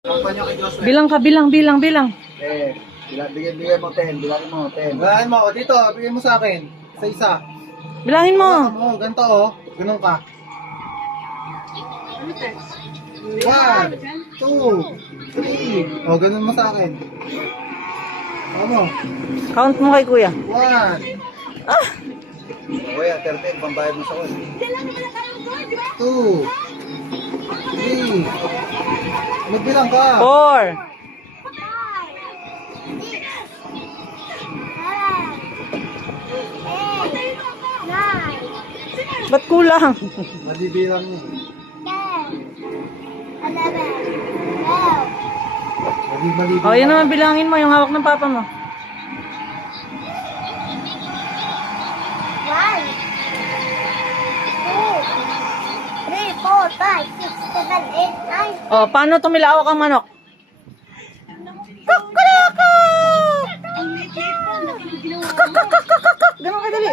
Kampanya kay Joshua. Bilang ka, bilang. 10. Bigyan mo 10. Bilangin mo 10. Bilangin mo ako dito, bigyan mo sa akin. Isa. Bilangin mo. Hawakan mo, ganito oh. Ganun ka. 1, 2, 3. Oh, ganun mo sa akin. Ano? Count mo kay kuya. 1, Kuya, 13. Pambayad mo sa kuya. 2, 3. Magbilang ka. 4. Ba't kulang? Malibilang niya. Mali-mali. O, yan naman bilangin mo yung hawak ng papa mo. 1, 2, 3, 4, 5, 6, 7, 8, 9. O, paano tumilawak ang manok? Kakalaka! Ganun kadali.